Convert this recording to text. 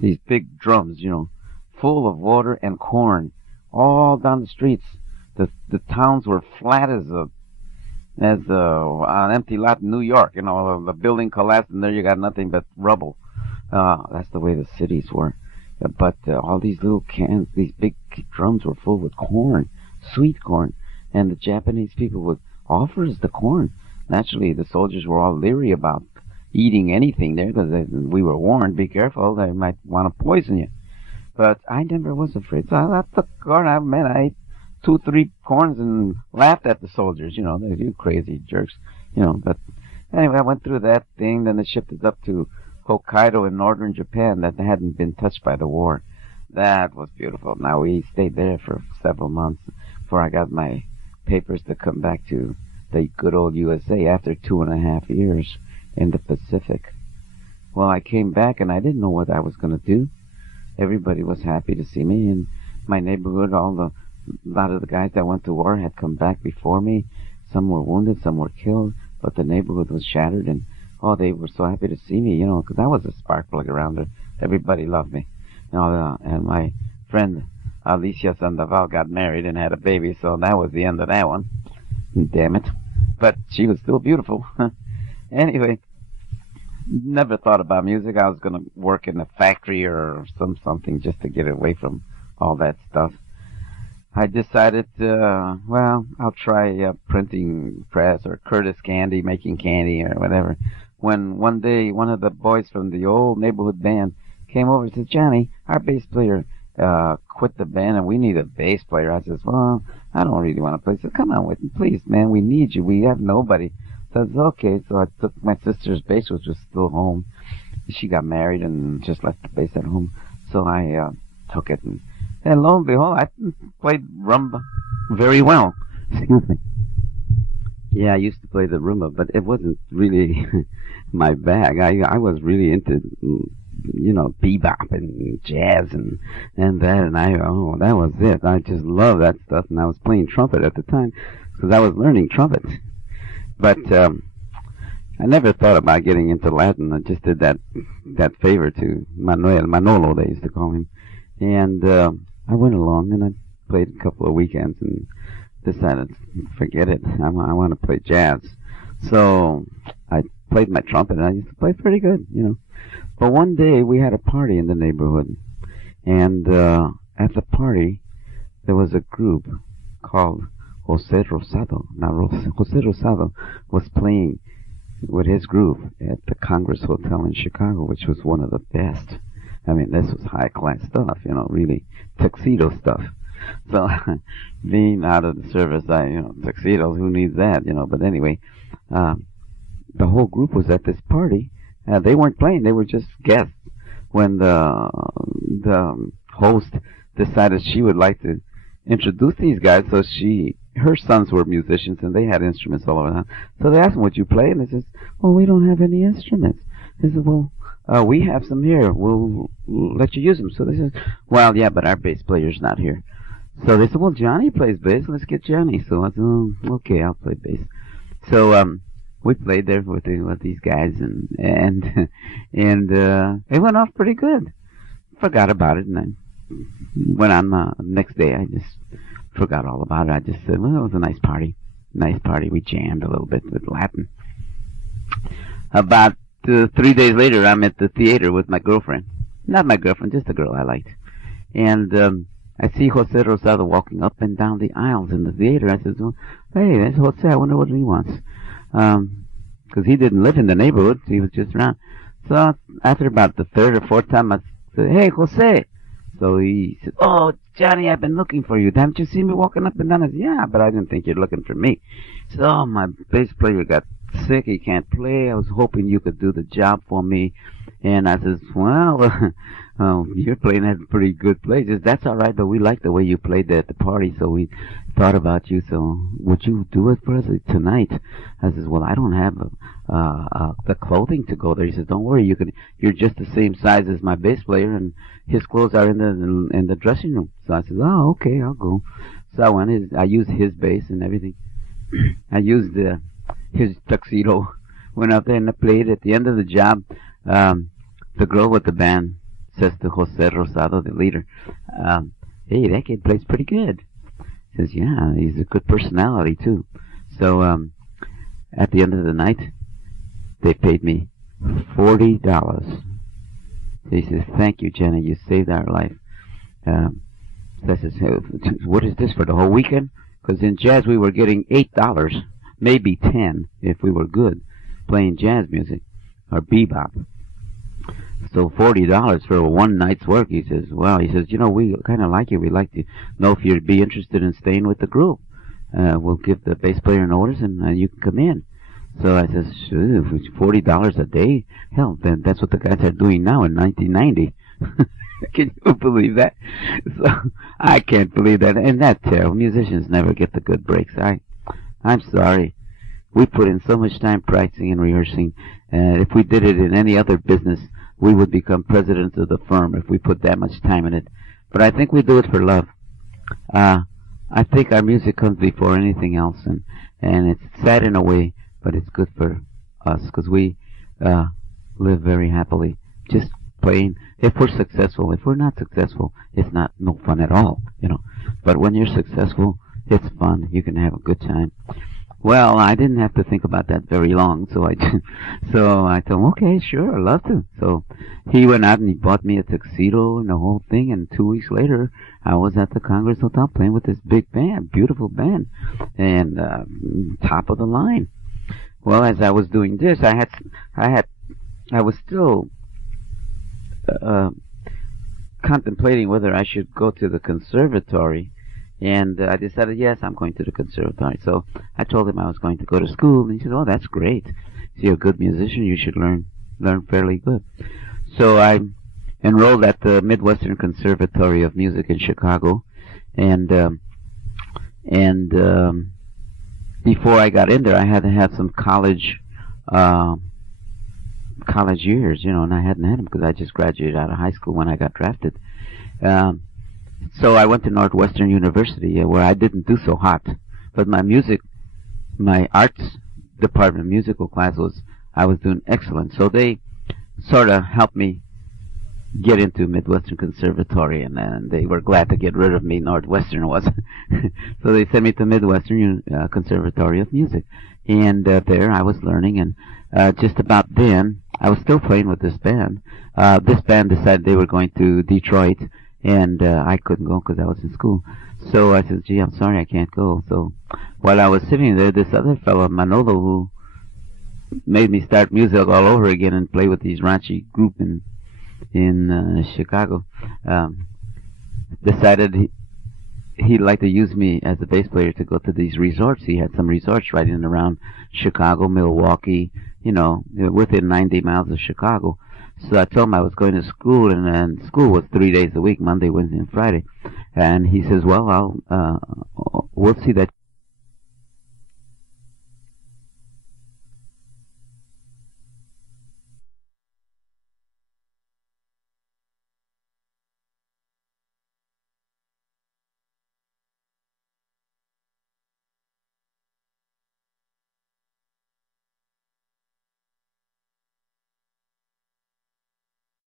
these big drums, full of water and corn, all down the streets. The towns were flat as an empty lot in New York. The building collapsed, and there you got nothing but rubble. That's the way the cities were. But all these little cans, these big drums were full with corn, sweet corn, and the Japanese people would offer us the corn. Naturally, the soldiers were all leery about eating anything there because we were warned, be careful, they might want to poison you. But I never was afraid. So I took corn. I ate 2, 3 corns and laughed at the soldiers. You crazy jerks. But anyway, I went through that thing. Then they shipped us up to Hokkaido in northern Japan that hadn't been touched by the war. That was beautiful. Now, we stayed there for several months before I got my papers to come back to the good old USA after 2.5 years in the Pacific. Well, I came back, and I didn't know what I was going to do. Everybody was happy to see me. In my neighborhood, a lot of the guys that went to war had come back before me. Some were wounded, some were killed, but the neighborhood was shattered, and they were so happy to see me, because I was a spark plug around there. Everybody loved me. And my friend Alicia Sandoval got married and had a baby, so that was the end of that one. Damn it. But she was still beautiful. Anyway, never thought about music. I was going to work in a factory or something just to get away from all that stuff. I decided, I'll try printing press or Curtis Candy, making candy or whatever. When one day one of the boys from the old neighborhood band came over and said, "Johnny, our bass player quit the band and we need a bass player." I says, "Well, I don't really want to play." He said, "Come on with me, please, man. We need you. We have nobody." So I said, "Okay." So I took my sister's bass, which was still home. She got married and just left the bass at home. So I took it, and lo and behold, I played rumba very well. Excuse me. Yeah, I used to play the rumba, but it wasn't really my bag. I was really into, bebop and jazz and that, and that was it. I just loved that stuff, and I was playing trumpet at the time because I was learning trumpet. But I never thought about getting into Latin. I just did that favor to Manolo, they used to call him, and I went along and I played a couple of weekends and decided, forget it, I want to play jazz. So I played my trumpet, and I used to play pretty good, But one day we had a party in the neighborhood, and at the party there was a group called Jose Rosado. Now, Jose Rosado was playing with his group at the Congress Hotel in Chicago, which was one of the best. I mean, this was high-class stuff, really tuxedo stuff. So, being out of the service, tuxedos, who needs that, But anyway, the whole group was at this party. They weren't playing; they were just guests. When the host decided she would like to introduce these guys, so her sons were musicians, and they had instruments all over the house. So they asked them, "Would you play?" And they says, "Well, we don't have any instruments." They said, "Well, we have some here. We'll let you use them." So they said, "Well, yeah, but our bass player's not here." So they said, "Well, Johnny plays bass. Let's get Johnny." So I said, "Oh, okay, I'll play bass." So we played there with these guys, and it went off pretty good. Forgot about it, and I went on the next day. I just forgot all about it. I just said, "Well, it was a nice party. Nice party." We jammed a little bit with Latin. About 3 days later, I'm at the theater with my girlfriend. Not my girlfriend, just a girl I liked. And I see Jose Rosado walking up and down the aisles in the theater. I said, "Well, hey, that's Jose. I wonder what he wants." Because he didn't live in the neighborhood. He was just around. So after about the third or fourth time, I said, "Hey, Jose." So he said, "Oh, Johnny, I've been looking for you. Haven't you seen me walking up and down?" I said, "Yeah, but I didn't think you're looking for me." He said, "Oh, my bass player got sick. He can't play. I was hoping you could do the job for me." And I said, "Well, you're playing at a pretty good place. That's all right, but we like the way you played at the party, so we thought about you. So would you do it for us tonight?" I said, "Well, I don't have the clothing to go there." He says, "Don't worry, you're just the same size as my bass player, and his clothes are in the dressing room." So I said, "Oh, okay, I'll go." So I went. I used his bass and everything. I used his tuxedo. Went up there and I played. At the end of the job, the girl with the band says to Jose Rosado, the leader, hey, that kid plays pretty good. He says, yeah, he's a good personality, too. So at the end of the night, they paid me $40. He says, thank you, Jenny, you saved our life. I says, what is this, for the whole weekend? Because in jazz we were getting $8, maybe 10 if we were good, playing jazz music, or bebop. So $40 for one night's work. He says, well, he says, you know, we kind of like you. We'd like to know if you'd be interested in staying with the group. We'll give the bass player notice and you can come in. So I says, sure, if it's $40 a day, hell, then that's what the guys are doing now in 1990. Can you believe that? So I can't believe that. And that's terrible. Musicians never get the good breaks. I'm sorry. We put in so much time practicing and rehearsing. If we did it in any other business, we would become president of the firm if we put that much time in it. But I think we do it for love. I think our music comes before anything else, and it's sad in a way, but it's good for us because we live very happily just playing. If we're successful, if we're not successful, it's not no fun at all, you know. But when you're successful, it's fun. You can have a good time. Well, I didn't have to think about that very long, so I told him, okay, sure, I'd love to. So he went out and he bought me a tuxedo and the whole thing, and 2 weeks later, I was at the Congress Hotel playing with this big band, beautiful band, and top of the line. Well, as I was doing this, I was still contemplating whether I should go to the conservatory. And I decided, yes, I'm going to the conservatory. So I told him I was going to go to school, and he said, oh, that's great. If you're a good musician, you should learn fairly good. So I enrolled at the Midwestern Conservatory of Music in Chicago, and before I got in there, I had to have some college years, you know, and I hadn't had them because I just graduated out of high school when I got drafted. So I went to Northwestern University, where I didn't do so hot. But my arts department musical class I was doing excellent. So they sort of helped me get into Midwestern Conservatory, and they were glad to get rid of me. Northwestern was. So they sent me to Midwestern Conservatory of Music. And there I was learning, and just about then, I was still playing with this band. This band decided they were going to Detroit, and I couldn't go because I was in school. So I said, gee, I'm sorry, I can't go. So while I was sitting there, this other fellow, Manolo, who made me start music all over again and play with these raunchy group in Chicago, decided he'd like to use me as a bass player to go to these resorts. He had some resorts right in and around Chicago, Milwaukee, you know, within 90 miles of Chicago. So I told him I was going to school, and school was 3 days a week, Monday, Wednesday, and Friday. And he says, well, we'll see that